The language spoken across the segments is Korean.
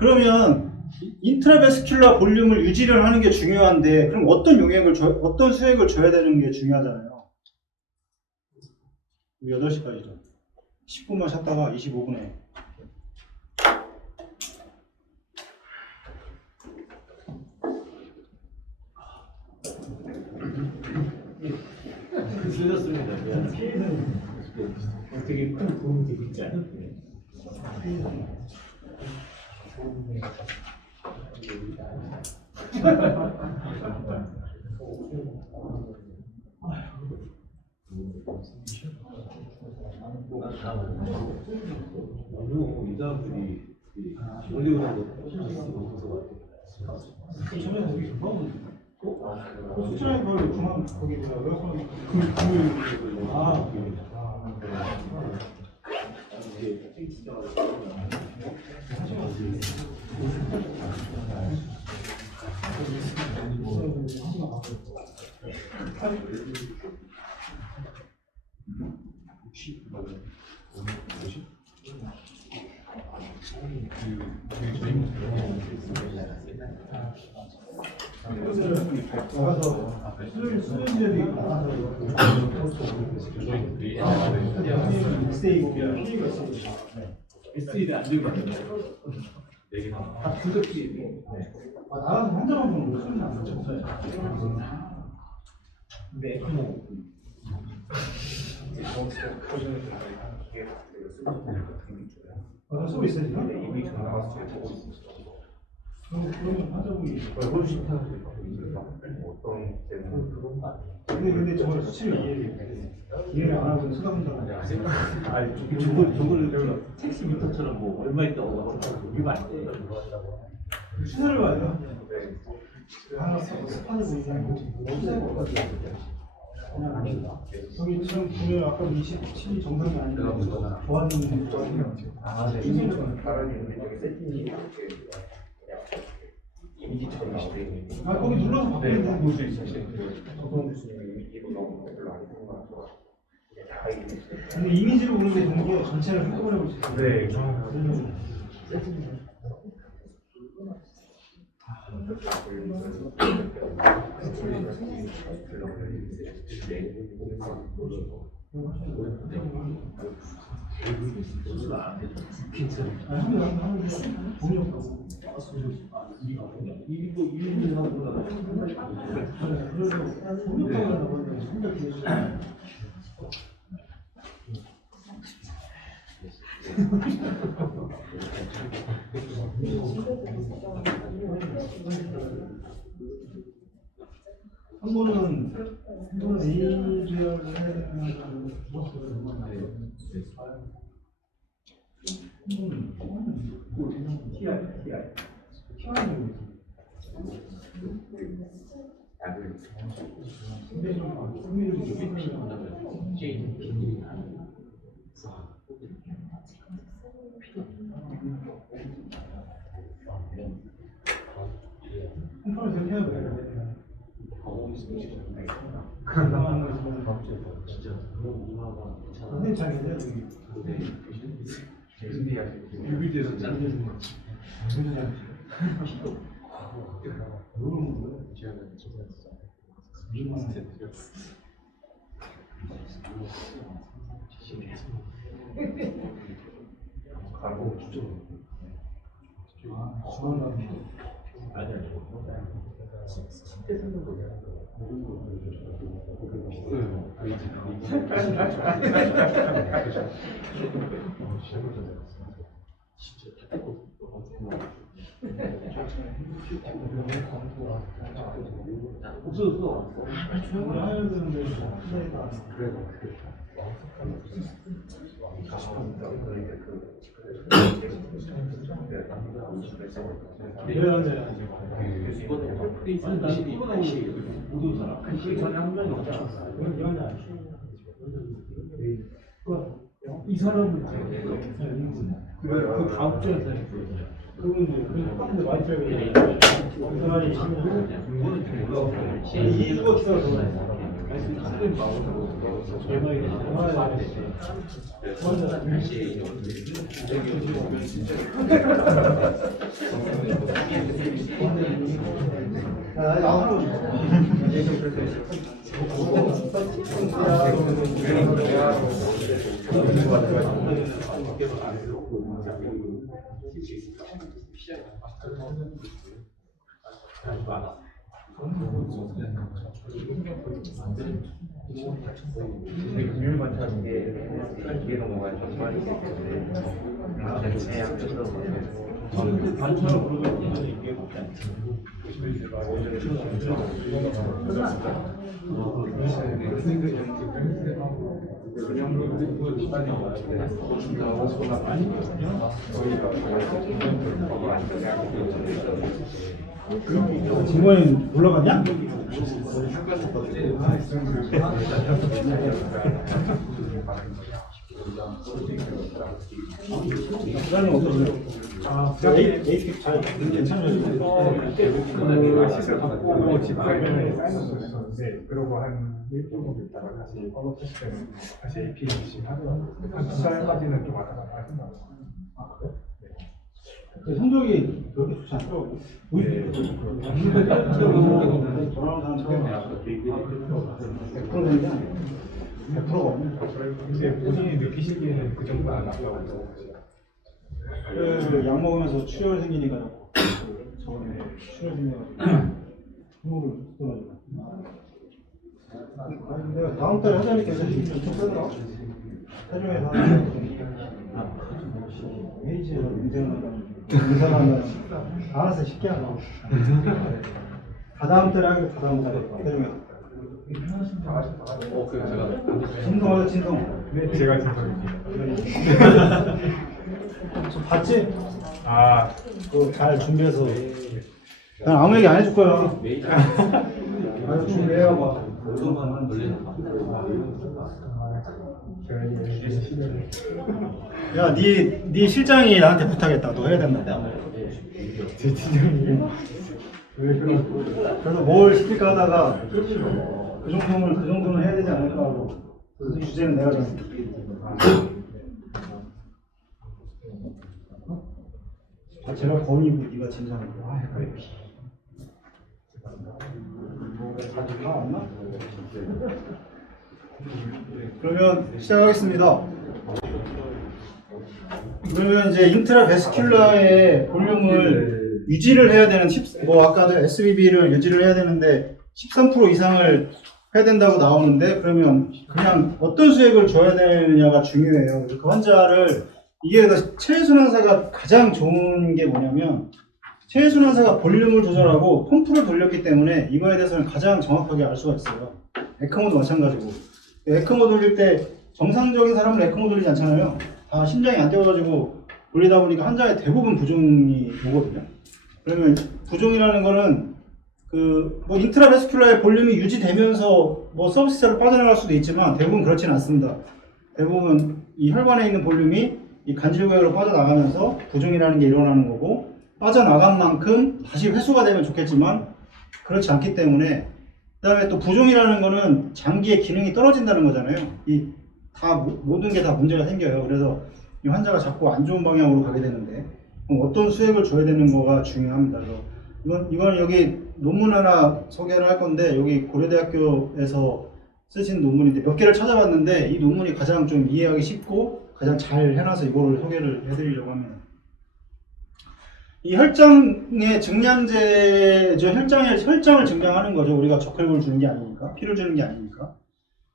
그러면 인트라베스큘라 볼륨을 유지를 하는 게 중요한데 그럼 어떤 용액을 어떤 수액을 줘야 되는 게 중요하잖아요. 8시까지죠. 10분만 쉬었다가 25분에 늦었습니다. 되게 큰 도움이 되겠지 않을까요? 너무 이 사람들이 원리원하고 전에 거기 금방 수출하는 걸 요청하면 거기 외화선 수련들이 SE를 안 들고 갔잖아요. 다 부적지. 나가서 혼자만 보는 거 수련 안 듣죠. 근데 에크모 쓰고 있어요 지금? 그러면 환자분이 근데 저걸 수치를 이해를 안 하고 쳐다본다고 아니 저거를 택시 미터처럼 뭐 얼마 있다고 하고 이거 안 돼. 시세를 봐야 돼요. 하나 스판을 보이는 그냥 저기 지금 보면 아까 27이 정상이 아닌데 좋아하는 거기 눌러서 바꾸면 볼 수 있어요. 근데 이미지로 보는 게 좋은 게 전체를 한꺼번에 볼 수 있어요. 네. 한 번은 A계열을 해야 되는 컴퓨터를 좀 해야 돼요. 근데 잘 해야 돼. 뮤비에서 짜는 거. 없어졌어. 조용히 해야 되는데 모든 사람. 그 전에 한 명이 없잖아. 이 사람은 그 다음 주에 사람이 그분 근데 많이 빼고 그 사람이 이주가 기사가 더 많이 반찬을 부르면 이게 먹지 않지. 직원이 올라갔냐? 부장님 어떠세요? 에이픽 잘 괜찮아요? 시술 받고 집 살면은 쌓이는 거 있었는데 그러고 한 1분 정도 있다가 다시 팔로우 테스트 때문에 다시 AP 열심히 하더라고요. 한 2달까지는 좀 왔다 갔다 하신다고. 아 그래? 그 성적이 그렇게 좋지 않더라고요. 저랑 사람처럼 100% 되는 게 아니에요. 100%거든요. 근데 본인이 느끼시기에는 그 정도 안 나쁘다고 약 먹으면서 출혈 생기니까 저번에 출혈 생겨가지고 힘을 쏟아가지고 내가 다음 달에 하자니까 이제 좀 세더라. 세종에서 하는 회의지에서 인사하면 알아서 쉽게 하고 다다음 달에 하기로 다다음 달에 세종에서 진동하자 진동. 네, 제가 죄송합니다. 저 봤지? 아, 그거 잘 준비해서 난 아무 얘기 안 해줄 거야. 아유 준비해봐. 야, 네 실장이 나한테 부탁했다. 너 해야 된다. 제 팀장이 그래서 뭘 시킬까 하다가 그 정도는 해야 되지 않을까 하고 그 주제는 내가 정했어. 아, 제가 건이고 네가 진상이고. 아, 헷갈려. 다들 다 왔나? 그러면 시작하겠습니다. 그러면 이제 인트라베스큘라의 볼륨을 유지를 해야 되는 뭐 아까도 SBB를 유지를 해야 되는데 13% 이상을 해야 된다고 나오는데 그러면 그냥 어떤 수액을 줘야 되느냐가 중요해요. 그 환자를 이게 체외순환사가 가장 좋은 게 뭐냐면 체외순환사가 볼륨을 조절하고 펌프를 돌렸기 때문에 이거에 대해서는 가장 정확하게 알 수가 있어요. 에크모도 마찬가지고 에크모 돌릴 때 정상적인 사람은 에크모 돌리지 않잖아요. 다 심장이 안 뛰어가지고 돌리다 보니까 환자의 대부분 부종이 오거든요. 그러면 부종이라는 거는 뭐 인트라베스큘라의 볼륨이 유지되면서 뭐 서비스로 빠져나갈 수도 있지만 대부분 그렇지는 않습니다. 대부분 이 혈관에 있는 볼륨이 이 간질고역으로 빠져나가면서 부종이라는 게 일어나는 거고 빠져나간 만큼 다시 회수가 되면 좋겠지만 그렇지 않기 때문에 그 다음에 또 부종이라는 거는 장기의 기능이 떨어진다는 거잖아요. 모든 게 다 문제가 생겨요. 그래서 이 환자가 자꾸 안 좋은 방향으로 가게 되는데 그럼 어떤 수액을 줘야 되는 거가 중요합니다. 그래서 이건 여기 논문 하나 소개를 할 건데 여기 고려대학교에서 쓰신 논문인데 몇 개를 찾아봤는데 이 논문이 가장 좀 이해하기 쉽고 가장 잘 해놔서 이거를 소개를 해드리려고 합니다. 이 혈장의 증량제죠. 혈장을 증량하는 거죠. 우리가 적혈구를 주는 게 아니니까, 피를 주는 게 아니니까.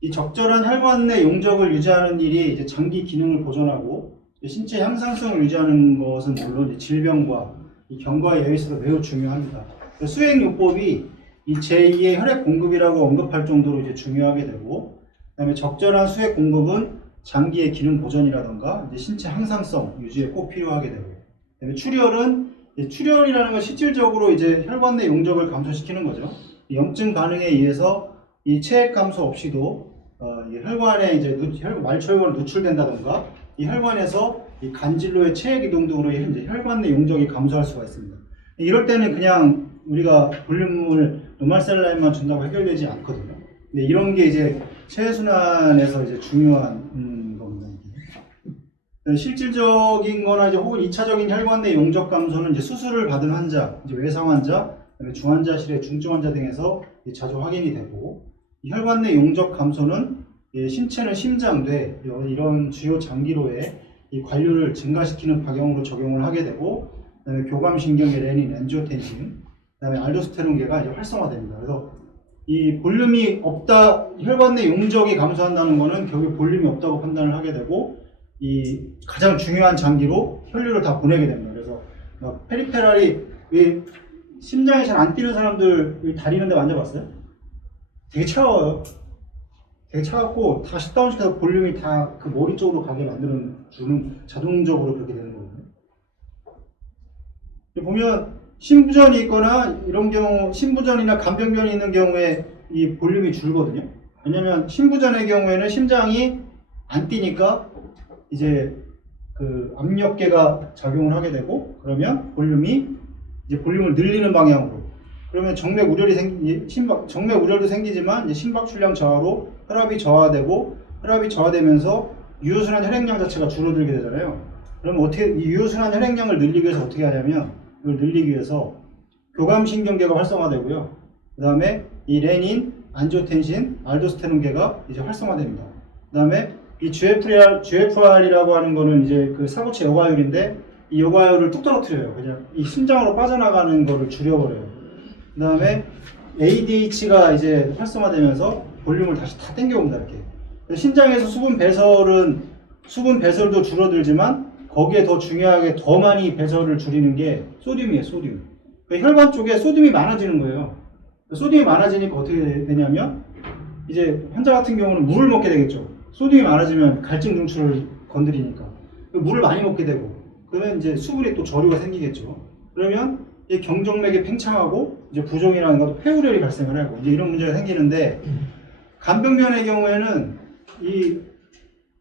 이 적절한 혈관 내 용적을 유지하는 일이 이제 장기 기능을 보존하고 신체 향상성을 유지하는 것은 물론 이제 질병과 이 경과에 의해서도 매우 중요합니다. 수액요법이 이 제2의 혈액 공급이라고 언급할 정도로 이제 중요하게 되고, 그다음에 적절한 수액 공급은 장기의 기능 보존이라던가 이제 신체 항상성 유지에 꼭 필요하게 되고, 그다음에 출혈이라는 건 실질적으로 이제 혈관 내 용적을 감소시키는 거죠. 염증 반응에 의해서 이 체액 감소 없이도 이 혈관에 이제 말초혈관이 누출된다던가 이 혈관에서 이 간질로의 체액 이동 등으로 이제 혈관 내 용적이 감소할 수가 있습니다. 이럴 때는 그냥 우리가 볼륨을 노말셀라인만 준다고 해결되지 않거든요. 근데 이런 게 이제 체외순환에서 이제 중요한 겁니다. 실질적인 거나 이제 혹은 2차적인 혈관 내 용적 감소는 이제 수술을 받은 환자, 이제 외상 환자, 그다음에 중환자실의 중증 환자 등에서 자주 확인이 되고, 이 혈관 내 용적 감소는 신체는 심장, 뇌 이런 주요 장기로의 이 관류를 증가시키는 방향으로 적용을 하게 되고, 그다음에 교감신경의 레닌, 엔지오텐신, 그다음에 알도스테론계가 이제 활성화됩니다. 그래서 이 볼륨이 없다, 혈관 내 용적이 감소한다는 것은 결국 볼륨이 없다고 판단을 하게 되고, 이 가장 중요한 장기로 혈류를 다 보내게 됩니다. 그래서 페리페랄이 심장이 잘 안 뛰는 사람들 다리는 데 만져봤어요? 되게 차가워요. 되게 차갑고 다시 다운시켜서 볼륨이 다 그 머리 쪽으로 가게 만들어주는, 자동적으로 그렇게 되는 거거든요. 보면 신부전이 있거나 이런 경우, 신부전이나 간병변이 있는 경우에 이 볼륨이 줄거든요. 왜냐면 신부전의 경우에는 심장이 안 뛰니까 이제 그 압력계가 작용을 하게 되고, 그러면 볼륨이 이제 볼륨을 늘리는 방향으로, 그러면 정맥 우려이 정맥 우려도 생기지만 이제 심박 출량 저하로 혈압이 저하되고, 혈압이 저하되면서 유효순환 혈액량 자체가 줄어들게 되잖아요. 그러면 어떻게 이 유효순환 혈액량을 늘리기 위해서 어떻게 하냐면, 이걸 늘리기 위해서 교감신경계가 활성화되고요. 그 다음에 이 레닌, 안지오텐신, 알도스테론계가 이제 활성화됩니다. 그 다음에 이 GFR이라고 하는 거는 이제 그 사고체 여과율인데, 이 여과율을 뚝 떨어뜨려요. 그냥 이 심장으로 빠져나가는 거를 줄여버려요. 그 다음에 ADH가 이제 활성화되면서 볼륨을 다시 다 당겨온다, 이렇게. 심장에서 수분 배설도 줄어들지만, 거기에 더 중요하게 더 많이 배설을 줄이는 게 소듐이에요, 소듐. 그러니까 혈관 쪽에 소듐이 많아지는 거예요. 소듐이 많아지니까 어떻게 되냐면, 이제 환자 같은 경우는 물을 먹게 되겠죠. 소듐이 많아지면 갈증 중추를 건드리니까. 물을 많이 먹게 되고, 그러면 이제 수분이 또 저류가 생기겠죠. 그러면 이 경정맥이 팽창하고, 이제 부종이라는 것도 폐우열이 발생을 하고, 이제 이런 문제가 생기는데, 간병변의 경우에는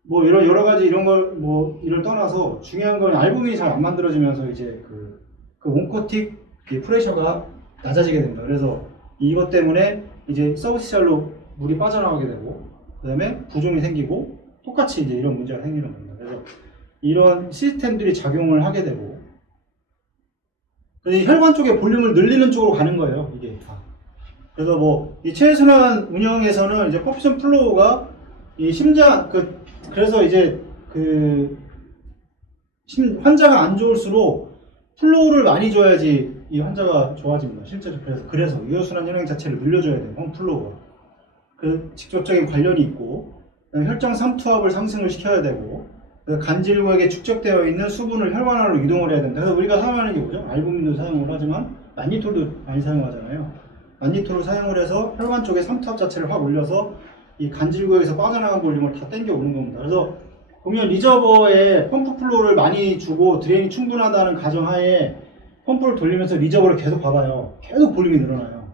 뭐 여러 가지 이런 걸 이를 떠나서 중요한 건 알부민이 잘 안 만들어지면서 이제 그 온코틱 프레셔가 낮아지게 됩니다. 그래서 이것 때문에 이제 서브시셜로 물이 빠져나가게 되고, 그 다음에 부종이 생기고, 똑같이 이제 이런 문제가 생기는 겁니다. 그래서 이런 시스템들이 작용을 하게 되고, 혈관 쪽에 볼륨을 늘리는 쪽으로 가는 거예요, 이게 다. 그래서 뭐 이 체외순환 운영에서는 이제 퍼퓨전 플로우가 이 심장 그래서 이제 환자가 안 좋을수록 플로우를 많이 줘야지 이 환자가 좋아집니다. 실제로 그래서 유효순환 혈액 자체를 늘려줘야 돼요. 플로우가. 그 직접적인 관련이 있고, 혈장 삼투압을 상승을 시켜야 되고, 간질구역에 축적되어 있는 수분을 혈관 안으로 이동을 해야 된다. 그래서 우리가 사용하는 게 뭐죠? 알부민도 사용을 하지만 만니톨도 많이 사용하잖아요. 만니톨을 사용을 해서 혈관 쪽에 삼투압 자체를 확 올려서 이 간질구역에서 빠져나간 볼륨을 다 당겨 오는 겁니다. 그래서 보면 리저버에 펌프 플로우를 많이 주고 드레인이 충분하다는 가정하에 펌프를 돌리면서 리저버를 계속 받아요. 계속 볼륨이 늘어나요.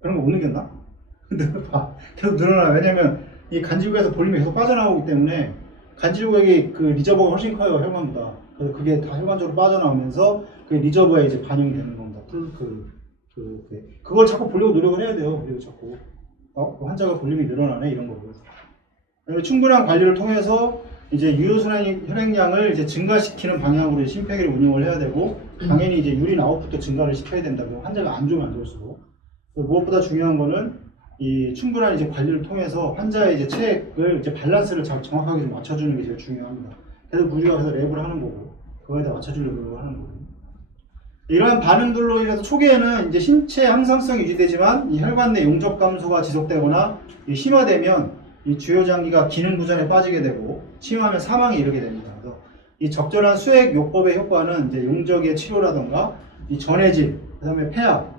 그런 거 못 느꼈나? 계속 늘어나요. 왜냐면 이 간질구역에서 볼륨이 계속 빠져나오기 때문에, 간질구역이 그 리저버가 훨씬 커요, 혈관보다. 그래서 그게 다 혈관적으로 빠져나오면서 그 리저버에 이제 반영이 되는 겁니다. 그걸 자꾸 보려고 노력을 해야 돼요. 그리고 자꾸 환자가 볼륨이 늘어나네, 이런 거고. 충분한 관리를 통해서 이제 유효순환 혈액량을 이제 증가시키는 방향으로 이제 심폐기를 운영을 해야 되고, 당연히 이제 유린 아웃풋도 증가를 시켜야 된다. 환자가 안 좋으면 안 좋을수록. 무엇보다 중요한 거는 이 충분한 이제 관리를 통해서 환자의 이제 체액을 이제 밸런스를 정확하게 좀 맞춰주는 게 제일 중요합니다. 그래서 우리가 그래서 랩을 하는 거고, 그거에 대해 맞춰주려고 노력을 하는 거고. 이러한 반응들로 인해서 초기에는 이제 신체 항상성이 유지되지만, 이 혈관 내 용적 감소가 지속되거나 심화되면 이 주요 장기가 기능 부전에 빠지게 되고, 심하면 사망에 이르게 됩니다. 그래서 이 적절한 수액 요법의 효과는 이제 용적의 치료라던가 이 전해질, 그다음에 폐압,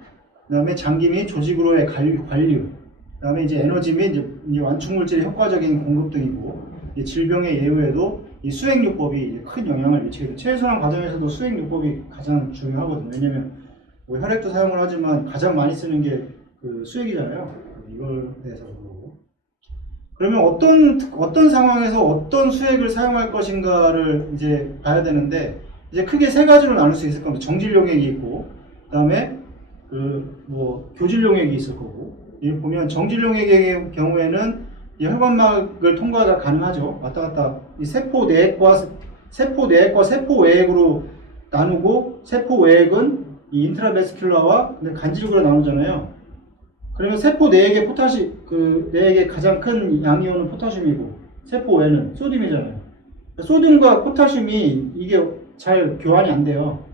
그다음에 장기 및 조직으로의 관류, 그다음에 이제 에너지 및 이제 완충물질의 효과적인 공급 등이고, 이 질병의 예후에도 이 수액요법이 큰 영향을 미치게 돼요. 체외순환 과정에서도 수액요법이 가장 중요하거든요. 왜냐면 뭐 혈액도 사용을 하지만 가장 많이 쓰는 게 그 수액이잖아요. 이걸 대해서 그러고. 그러면 어떤 상황에서 어떤 수액을 사용할 것인가를 이제 봐야 되는데, 이제 크게 세 가지로 나눌 수 있을 겁니다. 정질용액이 있고, 그다음에 교질용액이 있을 거고. 여기 보면 정질용액의 경우에는 이 혈관막을 통과가 가능하죠. 왔다 갔다. 이 세포 내액과 세포 외액으로 나누고, 세포 외액은 이 인트라베스큘라와 간질구로 나누잖아요. 그러면 세포 내액의 그 내액의 가장 큰 양이온은 포타슘이고 세포 외는 소듐이잖아요. 소듐과 포타슘이 이게 잘 교환이 안 돼요.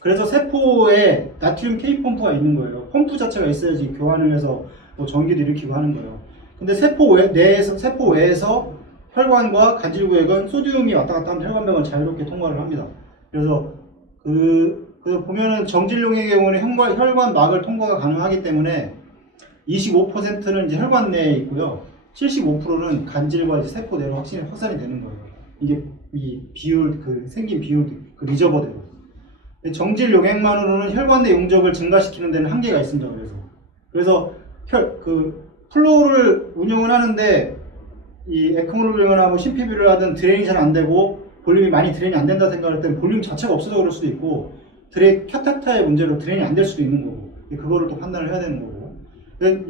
그래서 세포에 나트륨 K 펌프가 있는 거예요. 펌프 자체가 있어야지 교환을 해서 뭐 전기도 일으키고 하는 거예요. 근데 세포 외에서 혈관과 간질구액은 소듐이 왔다 갔다 하면 혈관벽을 자유롭게 통과를 합니다. 그래서 그 보면은 정질용의 경우는 혈관막을 통과가 가능하기 때문에 25%는 이제 혈관 내에 있고요. 75%는 간질과 이제 세포 내로 확산이 되는 거예요. 이게 이 비율, 생긴 비율, 리저버대로. 정질 용액만으로는 혈관 내 용적을 증가시키는 데는 한계가 있습니다. 그래서 플로우를 운영을 하는데 이 에크모를 운영하고 심피비를 하든 드레인이 잘 안 되고 볼륨이 많이 드레인이 안 된다 생각할 때는 볼륨 자체가 없어서 그럴 수도 있고 캬타타의 문제로 드레인이 안 될 수도 있는 거고 그거를 또 판단을 해야 되는 거고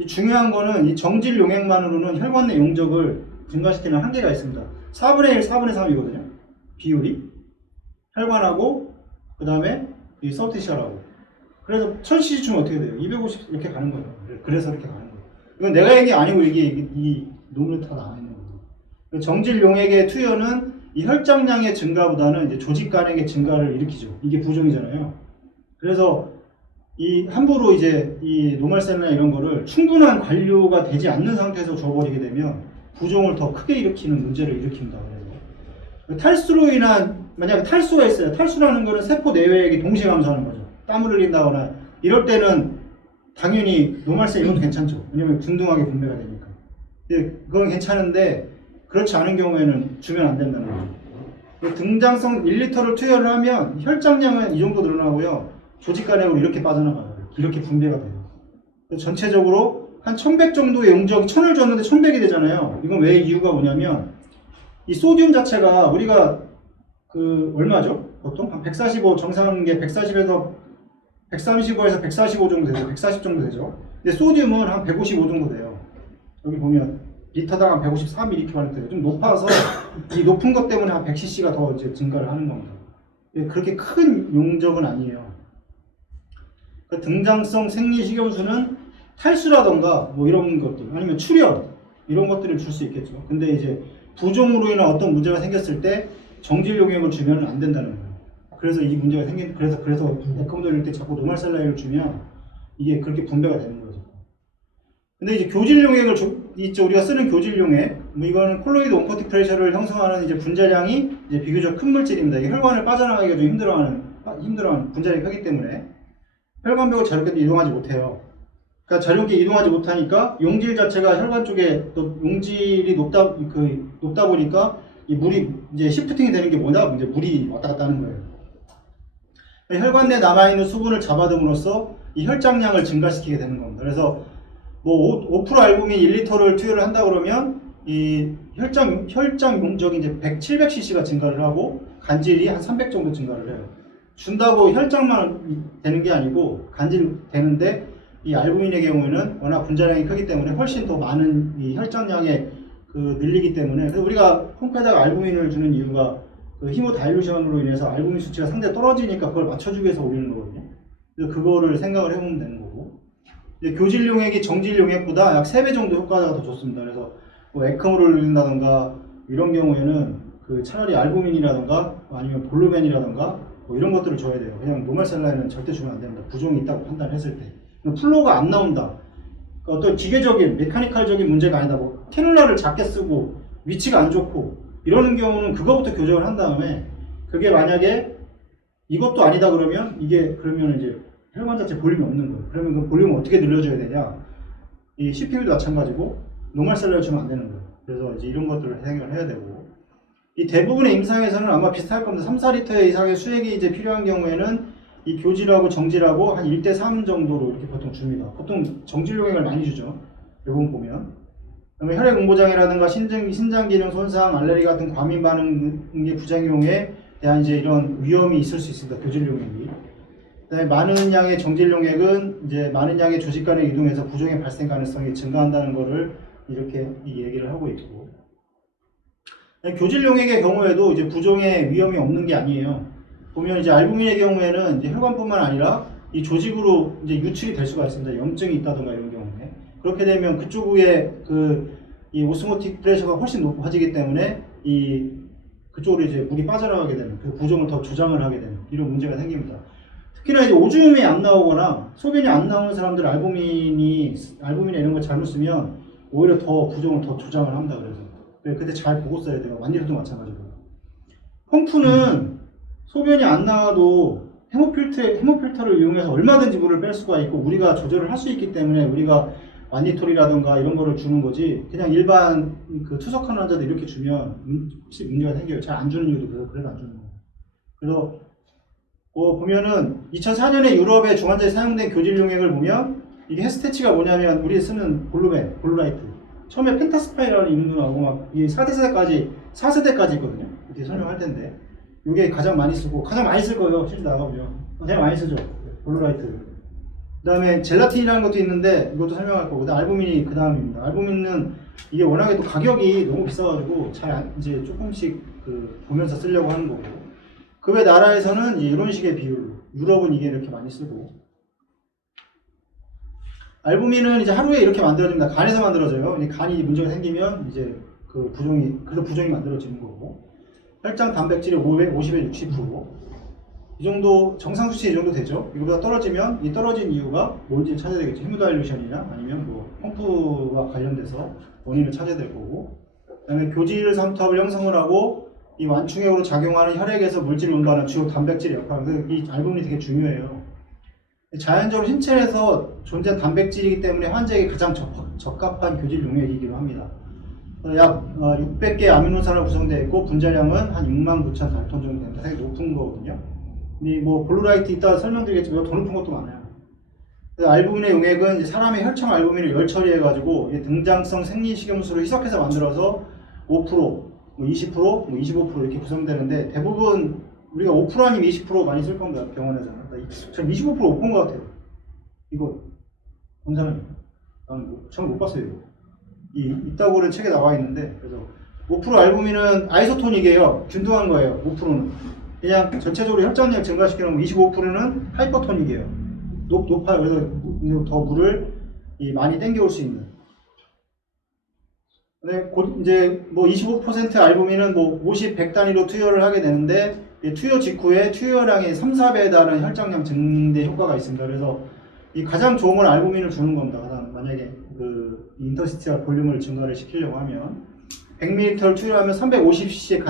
중요한 거는 이 정질 용액만으로는 혈관 내 용적을 증가시키는 한계가 있습니다. 4분의 1, 4분의 3이거든요. 비율이 혈관하고 그 다음에 이 서브티셜하고 그래서 1000cc 주면 어떻게 돼요? 250 이렇게 가는 거예요. 그래서 이렇게 가는 거예요. 이건 내가 얘기 아니고 이게 이 논문에 다 나와 있는 거예요. 정질 용액의 투여는 이 혈장량의 증가보다는 이제 조직 간액의 증가를 일으키죠. 이게 부종이잖아요. 그래서 이 함부로 이제 이 노멀셀이나 이런 거를 충분한 관료가 되지 않는 상태에서 줘버리게 되면 부종을 더 크게 일으키는 문제를 일으킨다. 그래서 탈수로 인한 만약에 탈수가 있어요. 탈수라는 거는 세포 내외액이 동시에 감소하는 거죠. 땀을 흘린다거나 이럴 때는 당연히 노멀셀 이것도 괜찮죠. 왜냐면 균등하게 분배가 되니까. 근데 그건 괜찮은데 그렇지 않은 경우에는 주면 안 된다는 거죠. 등장성 1리터를 투여를 하면 혈장량은 이 정도 늘어나고요. 조직 간액으로 이렇게 빠져나가요. 이렇게 분배가 돼요. 전체적으로 한 1100 정도의 용적이 1000을 줬는데 1100이 되잖아요. 이건 왜 이유가 뭐냐면 이 소듐 자체가 우리가 얼마죠? 보통 한 145 정상계 140에서 135에서 145 정도 되죠. 140 정도 되죠. 근데 소듐은 한 155 정도 돼요. 여기 보면 리터당 한 153ml 돼요. 좀 높아서 이 높은 것 때문에 한 100cc가 더 이제 증가를 하는 겁니다. 그렇게 큰 용적은 아니에요. 그 등장성 생리식염수는 탈수라던가 뭐 이런 것들 아니면 출혈 이런 것들을 줄 수 있겠죠. 근데 이제 부종으로 인한 어떤 문제가 생겼을 때 정질 용액을 주면 안 된다는 거예요. 그래서 이 문제가 그래서 에크모도릴 때 자꾸 노말살라인을 주면 이게 그렇게 분배가 되는 거죠. 근데 이제 교질 용액을 있죠. 우리가 쓰는 교질 용액 뭐 이거는 콜로이드 온커틱 프레셔를 형성하는 이제 분자량이 이제 비교적 큰 물질입니다. 이게 혈관을 빠져나가기가 좀 힘들어하는 분자량이 크기 때문에 혈관벽을 자유롭게 이동하지 못해요. 그러니까 자유롭게 이동하지 못하니까 용질 자체가 혈관 쪽에 또 용질이 높다 보니까 이 물이 이제 시프팅이 되는 게 뭐냐? 이제 물이 왔다 갔다 하는 거예요. 혈관 내에 남아있는 수분을 잡아둠으로써 이 혈장량을 증가시키게 되는 겁니다. 그래서 뭐 5% 알부민 1리터를 투여를 한다 그러면 이 혈장 용적이 이제 700cc가 증가를 하고 간질이 한 300 정도 증가를 해요. 준다고 혈장만 되는 게 아니고 간질 되는데 이 알부민의 경우에는 워낙 분자량이 크기 때문에 훨씬 더 많은 이 혈장량에 늘리기 때문에 그래서 우리가 pompe에다가 알부민을 주는 이유가 히모다일루션으로 인해서 알부민 수치가 상당히 떨어지니까 그걸 맞춰주기 위해서 올리는 거거든요. 그래서 그거를 생각을 해보면 되는 거고 교질 용액이 정질 용액보다 약 3배 정도 효과가 더 좋습니다. 그래서 뭐 에크모를 늘린다던가 이런 경우에는 차라리 알부민이라던가 아니면 볼루멘이라던가 뭐 이런 것들을 줘야 돼요. 그냥 노멀셀라인은 절대 주면 안 됩니다. 부종이 있다고 판단했을 때. 플로우가 안 나온다. 그러니까 어떤 기계적인, 메카니컬적인 문제가 아니다. 뭐 캐놀라를 작게 쓰고 위치가 안 좋고 이러는 경우는 그거부터 교정을 한 다음에 그게 만약에 이것도 아니다 그러면 그러면 이제 혈관 자체 볼륨이 없는 거예요. 그러면 그 볼륨을 어떻게 늘려줘야 되냐? 이 CPU도 마찬가지고 노멀셀라를 주면 안 되는 거예요. 그래서 이제 이런 것들을 해결해야 되고 이 대부분의 임상에서는 아마 비슷할 겁니다. 3, 4리터 이상의 수액이 이제 필요한 경우에는 이 교질하고 정질하고 한 1대3 정도로 이렇게 보통 줍니다. 보통 정질 용액을 많이 주죠. 대부분 보면. 그다음에 혈액 응고장애라든가 신장 기능 손상, 알레르기 같은 과민 반응의 부작용에 대한 이제 이런 위험이 있을 수 있습니다. 교질 용액이. 그다음에 많은 양의 정질 용액은 이제 많은 양의 조직 간에 이동해서 부종의 발생 가능성이 증가한다는 것을 이렇게 얘기를 하고 있고. 교질 용액의 경우에도 이제 부종의 위험이 없는 게 아니에요. 보면 이제 알부민의 경우에는 이제 혈관뿐만 아니라 이 조직으로 이제 유출이 될 수가 있습니다. 염증이 있다든가 이런 경우에. 그렇게 되면 그쪽에 이 오스모틱 프레셔가 훨씬 높아지기 때문에 그쪽으로 이제 물이 빠져나가게 되는, 그 부종을 더 조장을 하게 되는 이런 문제가 생깁니다. 특히나 이제 오줌이 안 나오거나 소변이 안 나오는 사람들 알부민이나 이런 거 잘못 쓰면 오히려 더 부종을 더 조장을 합니다. 그래서 그때 잘 보고 써야 돼요. 완니로도 마찬가지고. 펌프는 소변이 안 나와도 헤모필터를 이용해서 얼마든지 물을 뺄 수가 있고 우리가 조절을 할 수 있기 때문에 우리가 완니톨이라든가 이런 거를 주는 거지, 그냥 일반 그 투석하는 환자들 이렇게 주면 혹시 문제가 생겨요. 잘 안 주는 이유도 그래서 안 주는 거예요. 그래서 보면은 2004년에 유럽의 중환자에 사용된 교질 용액을 보면 이게 헤스테치가 뭐냐면 우리 쓰는 볼루라이트. 처음에 펜타스파이라는 이름도 나오고 막 이게 4세대까지 있거든요. 이렇게 설명할 텐데 이게 가장 많이 쓸 거예요. 실제 나가보면 제일 많이 쓰죠. 볼루라이트. 그 다음에 젤라틴이라는 것도 있는데 이것도 설명할 거고, 알부민이 그 다음입니다. 알부민은 이게 워낙에 또 가격이 너무 비싸가지고 이제 조금씩 보면서 쓰려고 하는 거고, 그 외 나라에서는 이런 식의 비율로, 유럽은 이게 이렇게 많이 쓰고, 알부민은 이제 하루에 이렇게 만들어집니다. 간에서 만들어져요. 간이 문제가 생기면 이제 그래서 부종이 만들어지는 거고, 혈장 단백질이 50에 60%. 이 정도, 정상 수치 이 정도 되죠. 이거보다 떨어지면, 이 떨어진 이유가 뭔지 찾아야 되겠죠. 히모다일루션이나 아니면 펌프와 관련돼서 원인을 찾아야 될 거고, 그 다음에 교질 삼투압을 형성을 하고 이 완충액으로 작용하는 혈액에서 물질을 운반하는 주요 단백질의 역할. 이 알부민이 되게 중요해요. 자연적으로 신체에서 존재하는 단백질이기 때문에 환자에게 가장 적합한 교질 용액이기도 합니다. 약 600개 아미노산으로 구성되어 있고 분자량은 한 69,000 달톤 정도 됩니다. 되게 높은 거거든요. 근데 볼루라이트 이따 설명드리겠지만 더 높은 것도 많아요. 알부민의 용액은 이제 사람의 혈청 알부민을 열 처리해가지고 등장성 생리식염수로 희석해서 만들어서 5%, 20%, 25% 이렇게 구성되는데, 대부분 우리가 5% 아니면 20% 많이 쓸 겁니다. 병원에서는. 전 25% 못 본 것 같아요. 이거 본 사람이? 저는 못 봤어요. 이거. 있다고는 책에 나와 있는데, 그래서 5% 알부민은 아이소토닉이에요. 균등한 거예요. 5%는. 그냥 전체적으로 혈장량 증가시키는 25%는 하이퍼토닉이에요. 높아요. 그래서 더 물을 많이 땡겨올 수 있는. 근데 이제 25% 알부민은 50, 100 단위로 투여를 하게 되는데, 투여 직후에 투여량이 3, 4배에 달하는 혈장량 증대 효과가 있습니다. 그래서 이 가장 좋은 건 알부민을 주는 겁니다. 만약에 인터스티셜 볼륨을 증가를 시키려고 하면 100ml를 투여하면 350cc의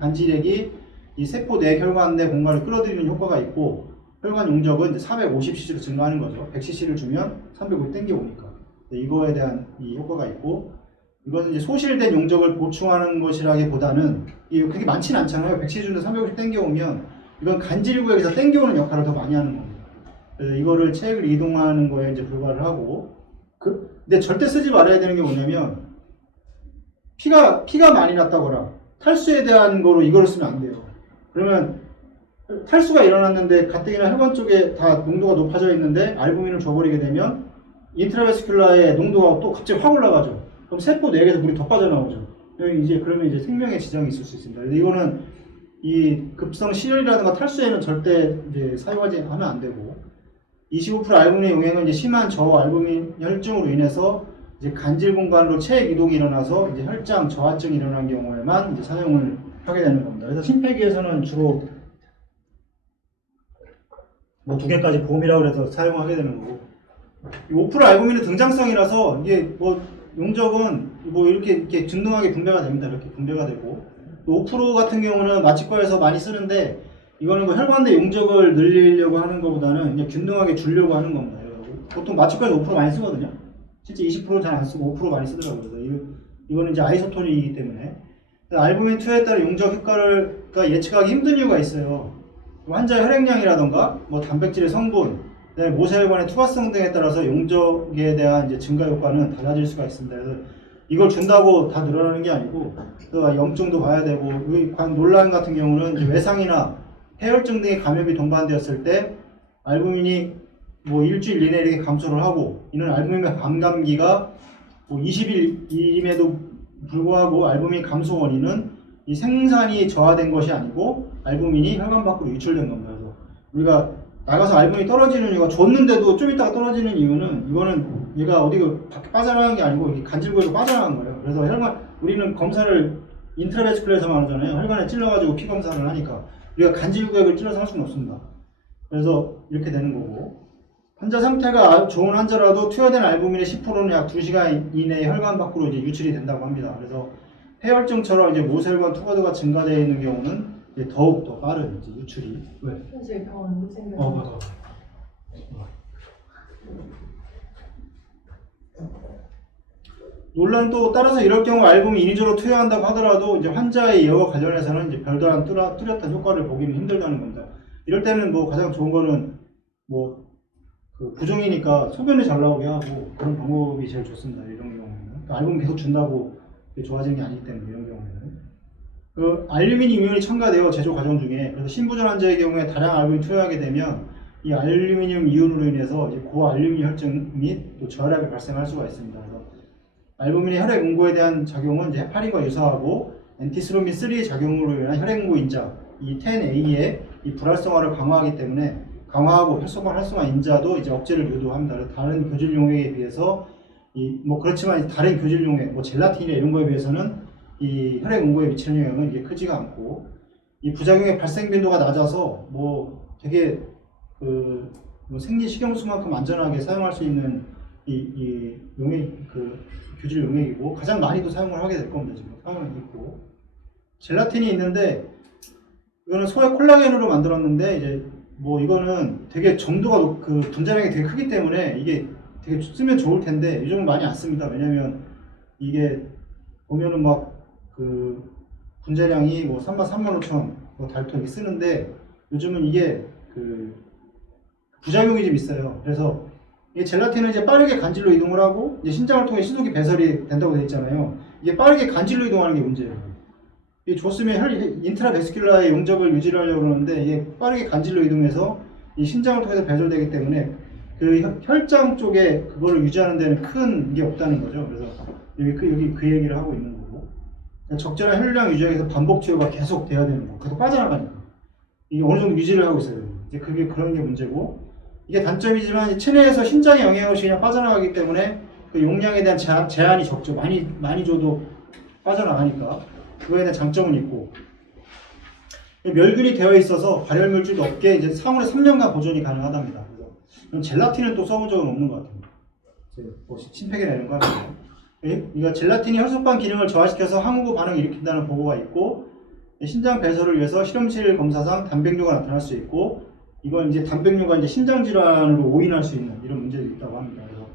간질액이 이 세포 내 혈관 내 공간을 끌어들이는 효과가 있고, 혈관 용적은 이제 450cc로 증가하는 거죠. 100cc를 주면 350 땡겨오니까. 이거에 대한 이 효과가 있고, 이것은 이제 소실된 용적을 보충하는 것이라기보다는 그게 많지는 않잖아요. 100cc 주는데 350 땡겨오면 이건 간질구역에서 땡겨오는 역할을 더 많이 하는 겁니다. 그래서 이거를 체액을 이동하는 거에 이제 불과를 하고, 근데 절대 쓰지 말아야 되는 게 뭐냐면 피가 많이 났다거나 탈수에 대한 거로 이거를 쓰면 안 돼요. 그러면 탈수가 일어났는데 가뜩이나 혈관 쪽에 다 농도가 높아져 있는데 알부민을 줘버리게 되면 인트라베스큘라의 농도가 또 갑자기 확 올라가죠. 그럼 세포 내에서 물이 더 빠져나오죠. 그러면 이제 생명에 지장이 있을 수 있습니다. 이거는 이 급성 실혈이라든가 탈수에는 절대 이제 하면 안 되고, 25% 알부민 용액은 이제 심한 저알부민 혈증으로 인해서 이제 간질 공간으로 체액 이동이 일어나서 이제 혈장 저하증이 일어난 경우에만 이제 사용을 하게 되는 겁니다. 그래서 심폐기에서는 주로 2개까지 보험이라고 해서 사용하게 되는 거고, 5% 알부민은 등장성이라서 이게 용적은 이렇게 균등하게 분배가 됩니다. 이렇게 분배가 되고, 5% 같은 경우는 마취과에서 많이 쓰는데, 이거는 혈관 내 용적을 늘리려고 하는 것보다는 그냥 균등하게 주려고 하는 겁니다. 보통 마취과에서 5% 많이 쓰거든요. 실제 20%는 잘 안 쓰고 5% 많이 쓰더라고요. 그래서 이거는 이제 아이소토닉이기 때문에. 알부민 투여에 따른 용적 효과가 예측하기 힘든 이유가 있어요. 환자의 혈액량이라던가 단백질의 성분, 모세혈관의 투과성 등에 따라서 용적에 대한 이제 증가 효과는 달라질 수가 있습니다. 그래서 이걸 준다고 다 늘어나는 게 아니고, 또 염증도 봐야 되고, 논란 같은 경우는 외상이나 폐혈증 등의 감염이 동반되었을 때 알부민이 일주일 이내에 이렇게 감소를 하고, 이는 알부민의 감감기가 20일임에도 불구하고 알부민 감소 원인은 이 생산이 저하된 것이 아니고 알부민이 혈관 밖으로 유출된 겁니다. 그래서 우리가 나가서 알부민이 떨어지는 이유가 줬는데도 좀 이따가 떨어지는 이유는 이거는 얘가 어디 밖에 빠져나간 게 아니고 이 간질구에서 빠져나간 거예요. 그래서 혈관 우리는 검사를 인트라베스큘러에서만 하잖아요. 혈관에 찔러가지고 피 검사를 하니까 우리가 간질구역을 찔러서 할 수는 없습니다. 그래서 이렇게 되는 거고 환자 상태가 좋은 환자라도 투여된 알부민의 10%는 약 2시간 이내에 혈관 밖으로 이제 유출이 된다고 합니다. 그래서 폐혈증처럼 이제 모세혈관 투과도가 증가되어 있는 경우는 이제 더욱 더 빠른 이제 유출이. 왜? 현실 병원 생각. 맞아. 논란 또 따라서 이럴 경우 알부민 인위적으로 투여한다고 하더라도 이제 환자의 예와 관련해서는 이제 별다른 뚜렷한 효과를 보기는 힘들다는 겁니다. 이럴 때는 뭐 가장 좋은 거는 뭐 그 부종이니까 소변을 잘 나오게 하고 그런 방법이 제일 좋습니다. 이런 경우에는 그러니까 알부민 계속 준다고 좋아지는 게 아니기 때문에 이런 경우에는 그 알루미늄 이온이 첨가되어 제조 과정 중에 그래서 신부전 환자의 경우에 다량 알부민 투여하게 되면 이 알루미늄 이온으로 인해서 이제 고알루미늄 혈증 및 또 저혈압이 발생할 수가 있습니다. 그래서 알부민의 혈액 응고에 대한 작용은 이제 헤파린과 유사하고 엔티스로민 3의 작용으로 인한 혈액 응고 인자 이 10A의 이 불활성화를 강화하기 때문에 강화하고 활성화 인자도 이제 억제를 유도합니다. 다른 교질 용액에 비해서 뭐 그렇지만 다른 교질 용액 뭐 젤라틴이나 이런 거에 비해서는 이 혈액 응고에 미치는 영향은 이게 크지가 않고 이 부작용의 발생 빈도가 낮아서 뭐 되게 뭐 생리 식용수만큼 안전하게 사용할 수 있는 이 용액 그 교질 용액이고 가장 많이도 사용을 하게 될 겁니다. 지금 사용이 있고 젤라틴이 있는데 이거는 소의 콜라겐으로 만들었는데 이제 뭐 이거는 되게 정도가 그 분자량이 되게 크기 때문에 이게 되게 쓰면 좋을 텐데 요즘은 많이 안 씁니다. 왜냐면 이게 보면은 막 그 분자량이 뭐 35,000 뭐 달토 이렇게 쓰는데 요즘은 이게 그 부작용이 좀 있어요. 그래서 이 젤라틴은 이제 빠르게 간질로 이동을 하고 이제 신장을 통해 신속히 배설이 된다고 되어 있잖아요. 이게 빠르게 간질로 이동하는 게 문제예요. 이게 줬으면 인트라베스큘라의 용적을 유지를 하려고 그러는데 이게 빠르게 간질로 이동해서 이 신장을 통해서 배설되기 때문에 그 혈장 쪽에 그거를 유지하는 데는 큰 게 없다는 거죠. 그래서 여기 그 얘기를 하고 있는 거고 적절한 혈류량 유지하기 위해서 반복 투여가 계속 돼야 되는 거. 계속 빠져나가니까 이게 어느 정도 유지를 하고 있어요. 이제 그게 그런 게 문제고. 이게 단점이지만 체내에서 신장에 영향 없이 그냥 빠져나가기 때문에 그 용량에 대한 제한이 적죠. 많이 줘도 빠져나가니까 그거에 대한 장점은 있고 멸균이 되어 있어서 발열 물질도 없게 이제 상온에 3년간 보존이 가능하답니다. 그래서 젤라틴은 또 써본 적은 없는 것 같아요. 뭐 침팩이나 이런 거 하는데 그러니까 젤라틴이 혈소판 기능을 저하시켜서 항우고 반응을 일으킨다는 보고가 있고 신장 배설을 위해서 실험실 검사상 단백뇨가 나타날 수 있고 이건 이제 단백뇨가 이제 심장 질환으로 오인할 수 있는 이런 문제도 있다고 합니다. 그래서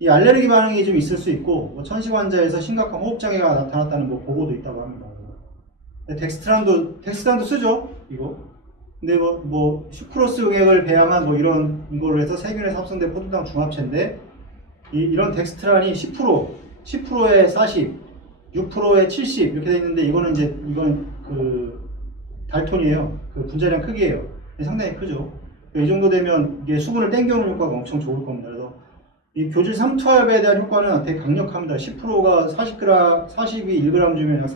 이 알레르기 반응이 좀 있을 수 있고 뭐 천식 환자에서 심각한 호흡 장애가 나타났다는 뭐 보고도 있다고 합니다. 덱스트란도 쓰죠 이거. 근데 뭐 슈크로스 용액을 배양한 뭐 이런 거로 해서 세균에서 합성된 포도당 중합체인데 이런 덱스트란이 10%에 40, 6%에 70 이렇게 돼 있는데 이건 그 달톤이에요. 그 분자량 크기예요. 상당히 크죠. 이 정도 되면 이게 수분을 땡겨오는 효과가 엄청 좋을 겁니다. 그래서 이 교질 3투압에 대한 효과는 되게 강력합니다. 10%가 40g, 40이 1g 주면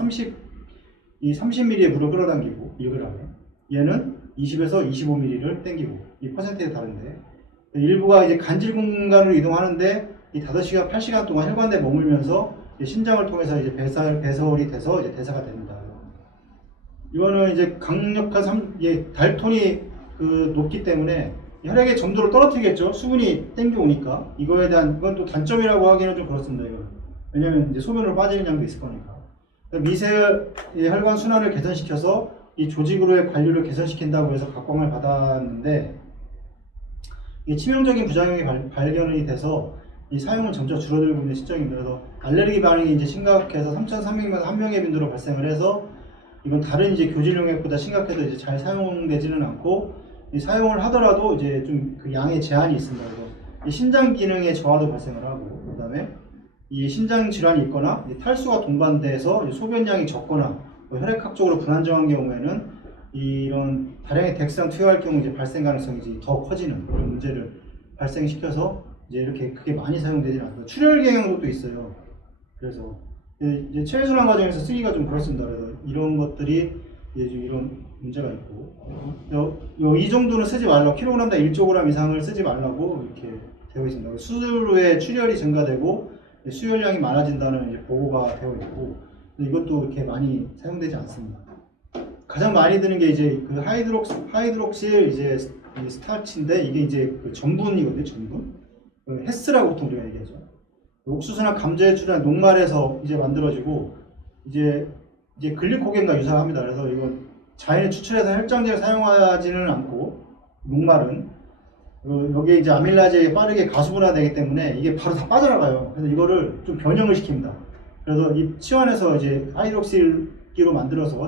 30ml의 물을 끌어당기고 1g에 얘는 20에서 25ml를 땡기고 이 퍼센트에 다른데 일부가 이제 간질 공간으로 이동하는데 이 5시간, 8시간 동안 혈관내에 머물면서 신장을 통해서 이제 배설이 돼서 이제 대사가 됩니다. 이거는 이제 강력한 달톤이 높기 때문에 혈액의 점도를 떨어뜨리겠죠. 수분이 땡겨오니까. 이건 또 단점이라고 하기는 좀 그렇습니다. 이거는. 왜냐면 이제 소변으로 빠지는 양도 있을 거니까. 미세의 혈관 순환을 개선시켜서 이 조직으로의 관리를 개선시킨다고 해서 각광을 받았는데 이 치명적인 부작용이 발견이 돼서 이 사용은 점차 줄어들고 있는 시점입니다. 그래서 알레르기 반응이 이제 심각해서 3,300명 한 명의 빈도로 발생을 해서 이건 다른 이제 교질 용액보다 심각해도 이제 잘 사용되지는 않고 이 사용을 하더라도 이제 좀 그 양의 제한이 있습니다. 그래서 이 신장 기능의 저하도 발생을 하고 그다음에 이 신장 질환이 있거나 탈수가 동반돼서 소변량이 적거나 뭐 혈액학적으로 불안정한 경우에는 이런 다량의 덱스랑 투여할 경우 이제 발생 가능성이 이제 더 커지는 그런 문제를 발생시켜서 이제 이렇게 크게 많이 사용되지는 않습니다. 출혈 경향도 또 있어요. 그래서 이제 체외순환 과정에서 쓰기가 좀 그렇습니다. 그래서 이런 것들이 이제 좀 이런 문제가 있고, 이 정도는 쓰지 말라고, 킬로그램당 1조그램 이상을 쓰지 말라고 이렇게 되어 있습니다. 수술 후에 출혈이 증가되고 수혈량이 많아진다는 이제 보고가 되어 있고, 이것도 이렇게 많이 사용되지 않습니다. 가장 많이 드는 게 이제 그 하이드록실 이제 이 스타치인데, 이게 이제 그 전분이거든요, 전분. 그 헤스라고 보통 우리가 얘기하죠. 옥수수나 감자에 추출한 녹말에서 이제 만들어지고, 이제 글리코겐과 유사합니다. 그래서 이건 자연에 추출해서 혈장제를 사용하지는 않고, 녹말은 여기에 이제 아밀라제에 빠르게 가수분화되기 때문에 이게 바로 다 빠져나가요. 그래서 이거를 좀 변형을 시킵니다. 그래서 이 치환에서 이제 하이드록실기로 만들어서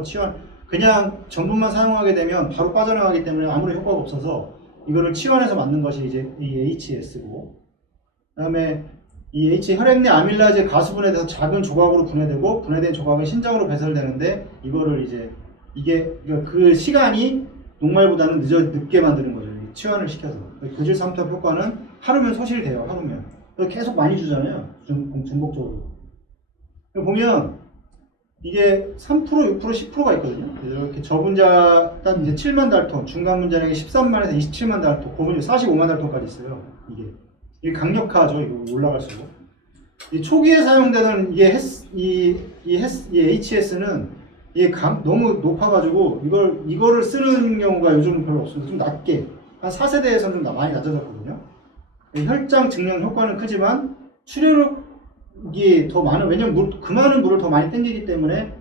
그냥 전분만 사용하게 되면 바로 빠져나가기 때문에 아무런 효과가 없어서 이거를 치환해서 만든 것이 이제 이 HS고, 그다음에 이 혈액 내 아밀라제 가수분해돼서 작은 조각으로 분해되고, 분해된 조각은 신장으로 배설되는데, 이거를 이제 그러니까 그 시간이 녹말보다는 늦게 만드는 거죠. 치환을 시켜서. 교질 삼투압 효과는 하루면 소실돼요. 하루면. 계속 많이 주잖아요. 중복적으로. 보면 이게 3%, 6%, 10%가 있거든요. 이렇게 저분자 딱 이제 7만 달톤, 중간 분자량이 13만에서 27만 달톤, 고분자 45만 달톤까지 있어요. 이게 강력하죠. 이거 올라갈수록. 이 초기에 사용되는 이 HS는 이게 너무 높아가지고 이거를 쓰는 경우가 요즘 별로 없어요. 좀 낮게. 한 4세대에서는 좀 많이 낮아졌거든요. 혈장 증량 효과는 크지만 출혈이 더 많은, 왜냐면 그 많은 물을 더 많이 땡기기 때문에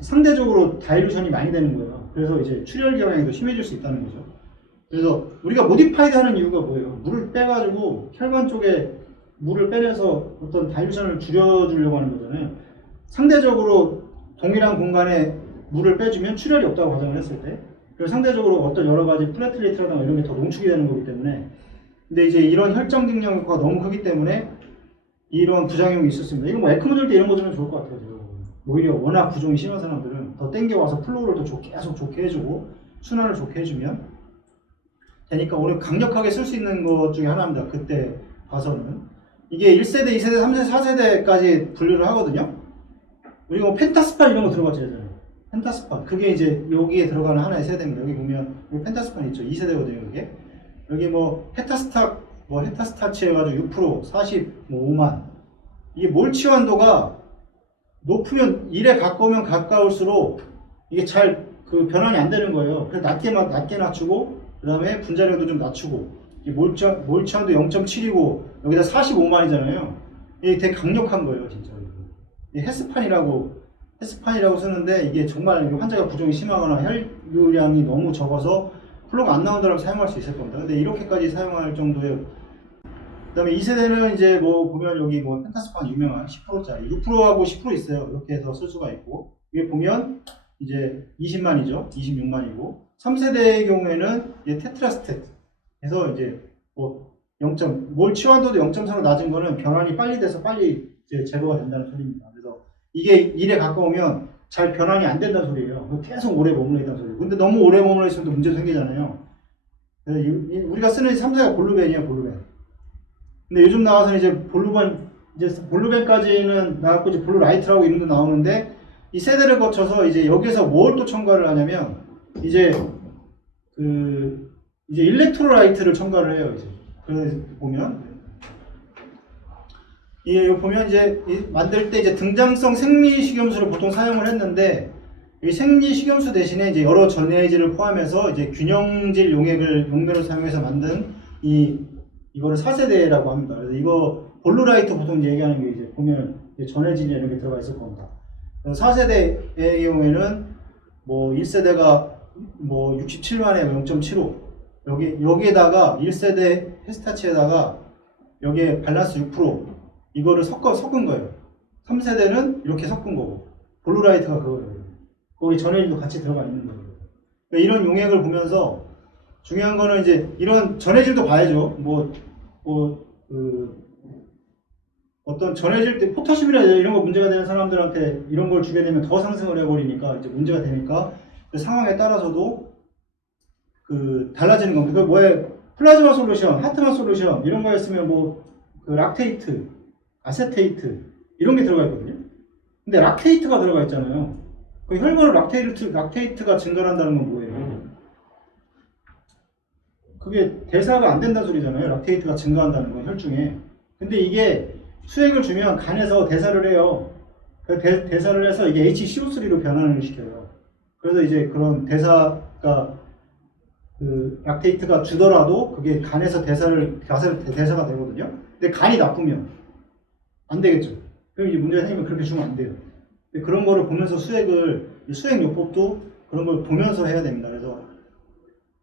상대적으로 다일루션이 많이 되는 거예요. 그래서 이제 출혈 경향이 더 심해질 수 있다는 거죠. 그래서 우리가 모디파이드 하는 이유가 뭐예요? 물을 빼가지고 혈관 쪽에 물을 빼내서 어떤 다일루션을 줄여주려고 하는 거잖아요. 상대적으로 동일한 공간에 물을 빼주면 출혈이 없다고 가정을 했을 때, 그리고 상대적으로 어떤 여러 가지 플레트레이트라든가 이런 게 더 농축이 되는 거기 때문에, 근데 이제 이런 혈장 증량 효과가 너무 크기 때문에 이런 부작용이 있었습니다. 이거 뭐 에크모 들 때 이런 거 주면 좋을 것 같아요. 오히려 워낙 부종이 심한 사람들은 더 땡겨와서 플로우를 더 계속 좋게 해주고 순환을 좋게 해주면 되니까 오늘 강력하게 쓸 수 있는 것 중에 하나입니다. 그때 봐서는 이게 1세대, 2세대, 3세대, 4세대까지 분류를 하거든요. 우리가 뭐 펜타스판 이런 거 들어봤잖아요. 펜타스판, 그게 이제 여기에 들어가는 하나의 세대입니다. 여기 보면 여기 펜타스판 있죠. 2세대거든요. 이게 여기 뭐 헤타스타치 해가지고 6%, 45만. 이게 몰치환도가 높으면 1에 가까우면 가까울수록 이게 잘 그 변환이 안 되는 거예요. 그래서 낮게 낮추고, 그 다음에 분자량도 좀 낮추고, 몰치환도 0.7이고 여기다 45만이잖아요. 이게 되게 강력한 거예요, 진짜. 헤스판이라고 쓰는데, 이게 정말 환자가 부종이 심하거나 혈류량이 너무 적어서 플로가 안 나오더라도 사용할 수 있을 겁니다. 근데 이렇게까지 사용할 정도의, 그 다음에 2세대는 이제 뭐 보면 여기 뭐 펜타스판 유명한 10%짜리 6%하고 10% 있어요. 이렇게 해서 쓸 수가 있고, 이게 보면 이제 20만이죠. 26만이고 3세대의 경우에는 이제 테트라스텟 해서 이제 뭐 몰 치환도도 0.4로 낮은 거는 변환이 빨리 돼서 빨리 이제 제거가 된다는 소리입니다. 그래서 이게 1에 가까우면 잘 변환이 안 된다는 소리예요. 계속 오래 머물러 있다는 소리예요. 근데 너무 오래 머물러 있으면 또 문제 생기잖아요. 그래서 우리가 쓰는 3세가 볼루벤이에요, 볼루벤. 근데 요즘 나와서는 이제 볼루벤까지는 나왔고, 이제 볼루라이트라고 이름도 나오는데, 이 세대를 거쳐서 이제 여기서 뭘 또 첨가를 하냐면, 이제 일렉트로라이트를 첨가를 해요, 이제. 그래서 보면, 이제 만들 때 이제 등장성 생리식염수를 보통 사용을 했는데, 이 생리식염수 대신에 이제 여러 전해질을 포함해서 이제 균형질 용매를 사용해서 만든 이거를 4세대라고 합니다. 그래서 이거 볼루라이트 보통 얘기하는 게 이제 보면 전해질이 이렇게 들어가 있을 겁니다. 4세대의 경우에는 뭐 1세대가 뭐 67만에 0.75, 여기에다가 1세대 헤스타치에다가 여기에 밸런스 6% 이거를 섞은 거예요. 3세대는 이렇게 섞은 거고, 볼루라이트가 그거예요. 거기 전해질도 같이 들어가 있는 거예요. 그러니까 이런 용액을 보면서 중요한 거는 이제 이런 전해질도 봐야죠. 어떤 전해질 때 포타슘이나 이런 거 문제가 되는 사람들한테 이런 걸 주게 되면 더 상승을 해버리니까 이제 문제가 되니까 그 상황에 따라서도 달라지는 겁니다. 그러니까 뭐에 플라즈마 솔루션, 하트만 솔루션 이런 거였으면 락테이트, 아세테이트 이런 게 들어가 있거든요. 근데 락테이트가 들어가 있잖아요. 그 혈관을 락테이트가 증가한다는 건 뭐예요? 그게 대사가 안 된다는 소리잖아요. 락테이트가 증가한다는 건 혈중에. 근데 이게 수액을 주면 간에서 대사를 해요. 그 대사를 해서 이게 HCO3로 변환을 시켜요. 그래서 이제 그런 대사가 그 락테이트가 주더라도 그게 간에서 대사가 되거든요. 근데 간이 나쁘면 안 되겠죠. 그럼 이제 문제가 생기면 그렇게 주면 안 돼요. 근데 그런 거를 보면서 수액요법도 그런 걸 보면서 해야 됩니다. 그래서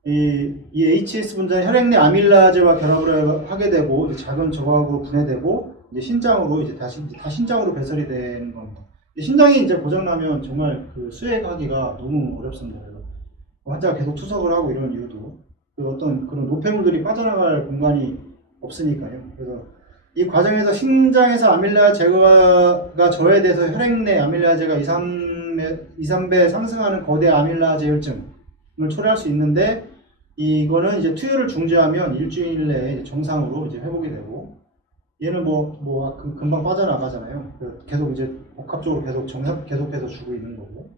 이 HS 분자는 혈액 내 아밀라제와 결합을 하게 되고 이제 작은 조각으로 분해되고 이제 신장으로 이제 다시 신장으로 배설이 되는 겁니다. 신장이 이제 고장나면 정말 그 수액하기가 너무 어렵습니다. 그래서 환자가 계속 투석을 하고 이런 이유도 그 어떤 그런 노폐물들이 빠져나갈 공간이 없으니까요. 그래서 이 과정에서 신장에서 아밀라 제거가 저해돼서 혈액 내 아밀라제가 2, 3배 상승하는 거대 아밀라제 혈증을 초래할 수 있는데 이거는 이제 투여를 중지하면 일주일 내에 정상으로 이제 회복이 되고 얘는 금방 빠져나가잖아요. 계속 이제 복합적으로 계속해서 주고 있는 거고.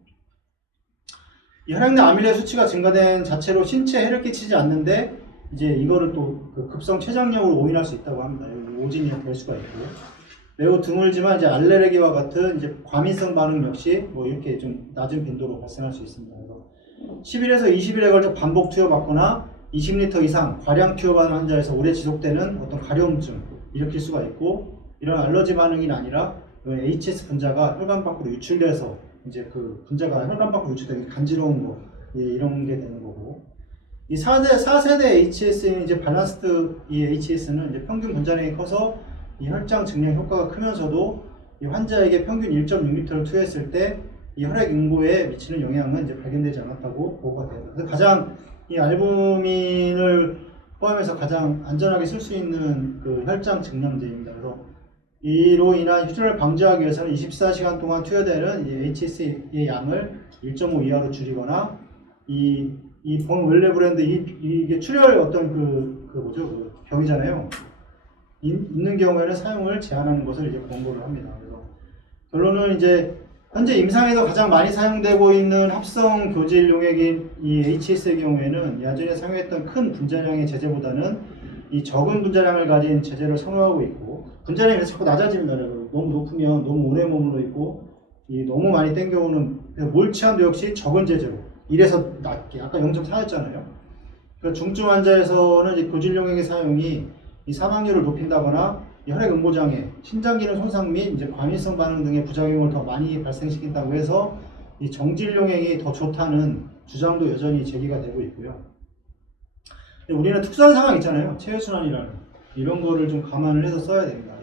이 혈액 내 아밀레 수치가 증가된 자체로 신체에 해를 끼치지 않는데 이제 이거를 또 그 급성 췌장염으로 오인할 수 있다고 합니다. 오진이 될 수가 있고 매우 드물지만 이제 알레르기와 같은 이제 과민성 반응 역시 뭐 이렇게 좀 낮은 빈도로 발생할 수 있습니다. 그래서 10일에서 20일에 걸쳐 반복 투여받거나 20리터 이상 과량 투여받은 환자에서 오래 지속되는 어떤 가려움증 일으킬 수가 있고 이런 알러지 반응이 아니라 HS 분자가 혈관 밖으로 유출돼서 이제 그 분자가 혈관 밖으로 유출되는 간지러운 거 이런 게 되는 거고 이 4세대 HS는 이제 밸런스드 이 HS는 이제 평균 분자량이 커서 이 혈장 증량 효과가 크면서도 이 환자에게 평균 1.6리터를 투여했을 때 이 혈액 인고에 미치는 영향은 이제 발견되지 않았다고 보고가 됩니다. 그래서 가장 이 알부민을 포함해서 가장 안전하게 쓸 수 있는 그 혈장 증량제입니다. 그래서 이로 인한 휴전을 방지하기 위해서는 24시간 동안 투여되는 HS의 양을 1.5 이하로 줄이거나 이 원래 브랜드 이게 출혈 어떤 그 병이잖아요. 있는 경우에는 사용을 제한하는 것을 이제 권고를 합니다. 그래서 결론은 이제 현재 임상에서 가장 많이 사용되고 있는 합성 교질 용액인 이 HS의 경우에는 예전에 사용했던 큰 분자량의 제제보다는 이 적은 분자량을 가진 제제를 선호하고 있고 분자량이 계속 자꾸 낮아집니다. 너무 높으면 너무 오래 머물러 있고 너무 많이 땡겨오는 몰치안도 역시 적은 제제로 1에서 낮게 아까 0.4였잖아요. 그러니까 중증 환자에서는 이 교질 용액의 사용이 이 사망률을 높인다거나 혈액 응고장애, 신장 기능 손상 및 이제 과민성 반응 등의 부작용을 더 많이 발생시킨다고 해서 이 정질 용액이 더 좋다는 주장도 여전히 제기가 되고 있고요. 우리는 특수한 상황 있잖아요. 체혈순환이라는 이런 거를 좀 감안을 해서 써야 됩니다.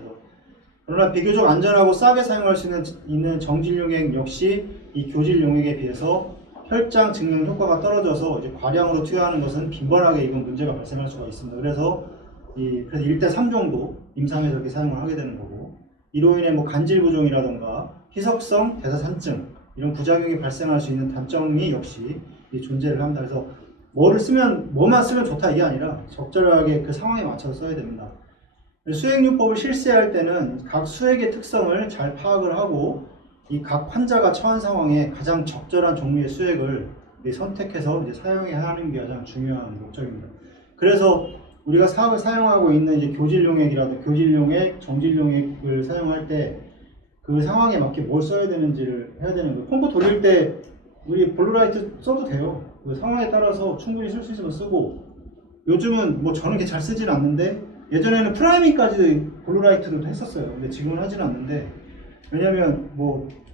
그러나 비교적 안전하고 싸게 사용할 수 있는 정질 용액 역시 이 교질 용액에 비해서 혈장 증량 효과가 떨어져서 이제 과량으로 투여하는 것은 빈번하게 이건 문제가 발생할 수가 있습니다. 그래서 1대3 정도 임상에서 이렇게 사용을 하게 되는 거고 이로 인해 간질 부종이라던가 희석성 대사산증 이런 부작용이 발생할 수 있는 단점이 역시 존재를 합니다. 그래서 뭐만 쓰면 좋다 이게 아니라 적절하게 그 상황에 맞춰서 써야 됩니다. 수액요법을 실시할 때는 각 수액의 특성을 잘 파악을 하고 이 각 환자가 처한 상황에 가장 적절한 종류의 수액을 선택해서 이제 사용해야 하는 게 가장 중요한 목적입니다. 그래서 우리가 사용하고 있는 이제 교질용액이라든가 교질용액, 정질용액을 사용할 때 그 상황에 맞게 뭘 써야 되는지를 해야 되는 거예요. 펌프 돌릴 때 우리 블루라이트 써도 돼요. 그 상황에 따라서 충분히 쓸 수 있으면 쓰고 요즘은 저는 이렇게 잘 쓰진 않는데 예전에는 프라이밍까지 블루라이트도 했었어요. 근데 지금은 하진 않는데 왜냐면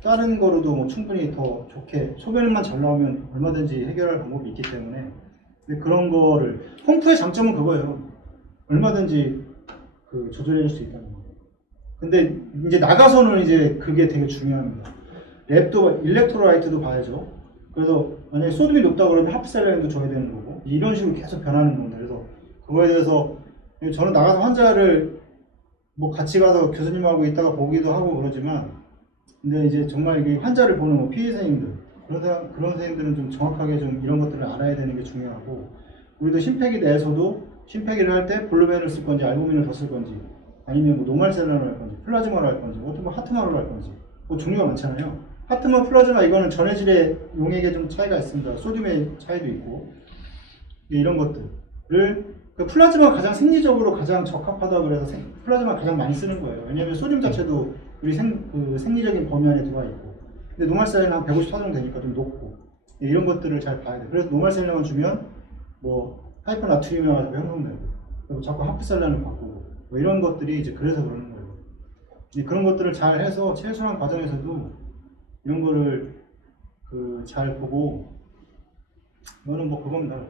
다른 거로도 충분히 더 좋게 소변만 잘 나오면 얼마든지 해결할 방법이 있기 때문에 근데 그런 거를 펌프의 장점은 그거예요. 얼마든지 조절해 줄 수 있다는 거예요. 근데 이제 나가서는 이제 그게 되게 중요합니다. 랩도 일렉트로라이트도 봐야죠. 그래서 만약에 소듐이 높다 그러면 하프셀라인도 줘야 되는 거고 이런 식으로 계속 변하는 겁니다. 그래서 그거에 대해서 저는 나가서 환자를 같이 가서 교수님하고 있다가 보기도 하고 그러지만 근데 이제 정말 이게 환자를 보는 피해 선생님들 그런 선생님들은 좀 정확하게 좀 이런 것들을 알아야 되는 게 중요하고 우리도 심폐기 내에서도 심폐기를 할 때 볼루멘을 쓸 건지 알부민을 더 쓸 건지 아니면 노말셀러를 할 건지 플라즈마를 할 건지 하트마를 할 건지 뭐 종류가 많잖아요. 하트만 플라즈마 이거는 전해질의 용액에 좀 차이가 있습니다. 소듐의 차이도 있고 이런 것들을 그 플라즈마가 가장 생리적으로 가장 적합하다고 그래서 플라즈마 가장 많이 쓰는 거예요. 왜냐하면 소듐 자체도 우리 생리적인 범위 안에 들어와 있고 근데 노말셀은 한 154 정도 되니까 좀 높고 이런 것들을 잘 봐야 돼요. 그래서 노말셀륨만 주면 뭐 하이퍼나트륨이 가지고 형성되고 그리고 자꾸 하프셀륨을 바꾸고 뭐 이런 것들이 이제 그래서 그러는 거예요. 그런 것들을 잘 해서 최소한 과정에서도 이런 거를 잘 보고 이거는 뭐 그겁니다.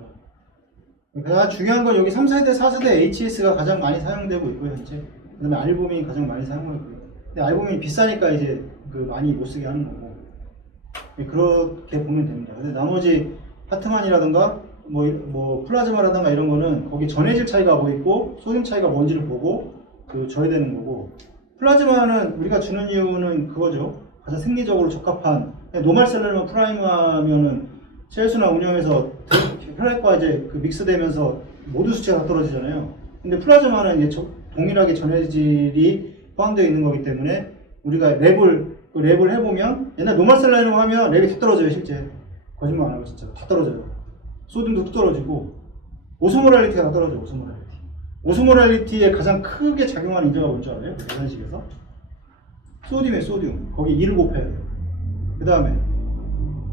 가장 중요한 건 여기 3세대, 4세대 HS가 가장 많이 사용되고 있고요, 현재. 그 다음에 알부민이 가장 많이 사용하고 있고요. 근데 알부민이 비싸니까 이제 많이 못 쓰게 하는 거고. 그렇게 보면 됩니다. 근데 나머지 하트만이라든가 뭐 플라즈마라든가 이런 거는 거기 전해질 차이가 뭐 있고 소듐 차이가 뭔지를 보고 줘야 되는 거고 플라즈마는 우리가 주는 이유는 그거죠. 가장 생리적으로 적합한 노말셀러만 프라이마면은 셀수나 운영에서 혈액과 이제 믹스되면서 모두 수치가 다 떨어지잖아요. 근데 플라즈마는 이제 동일하게 전해질이 포함되어 있는 거기 때문에 우리가 랩을 해보면 옛날 노말셀라인을 하면 랩이 다 떨어져요. 실제 거짓말 안 하고 진짜 다 떨어져요. 소듐도 뚝 떨어지고 오스모랄리티가 다 떨어져요. 오스모랄리티에 가장 크게 작용하는 인자가 뭔지 알아요? 계산식에서 소듐이에요. 소듐 거기 2를 곱해야 돼요. 그 다음에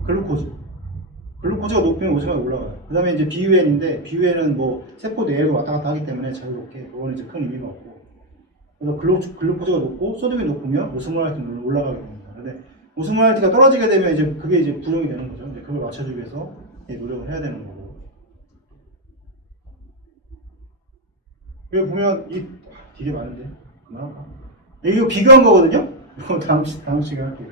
글루코즈가 높으면 오스모가 올라가요. 그 다음에 이제 BUN인데 BUN은 뭐 세포 내로 왔다 갔다 하기 때문에 자유롭게 그거는 이제 큰 의미가 없고 그래서 글루코즈가 높고 소듐이 높으면 오스모랄리티는 올라가게 됩니다. 근데 오스모랄리티가 떨어지게 되면 이제 그게 이제 부종이 되는 거죠. 근데 그걸 맞춰주기 위해서 노력을 해야 되는 거고. 여기 보면 되게 많은데 그만할까? 이거 비교한 거거든요. 이거 다음 시간에 할게요.